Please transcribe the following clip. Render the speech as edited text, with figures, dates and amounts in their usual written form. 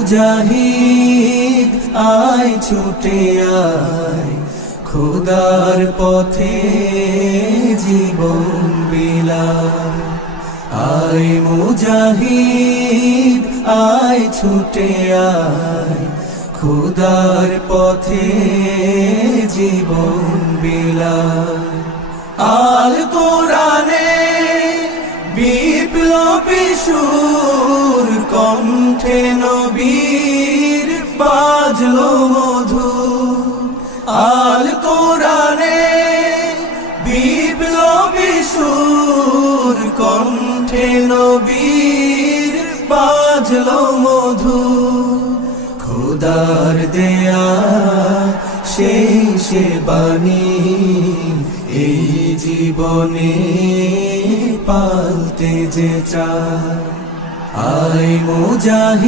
মুজাহিদ আয় ছুটে আয়, খোদার পথে জীবন বিলায়। আয় মুজাহিদ আয় ছুটে আয়, খোদার পথে জীবন বিলায়। আল কোরআনে বিপ্লবী সুর, কণ্ঠে নবীর বাজলো মধুর। আল কোরআনে বিপ্লবী সুর, কণ্ঠে নবীর বাজলো মধুর। খোদার দেয়া সেই সে বাণী, এই জীবনে পালতে যে চায়। আয় মুজাহিদ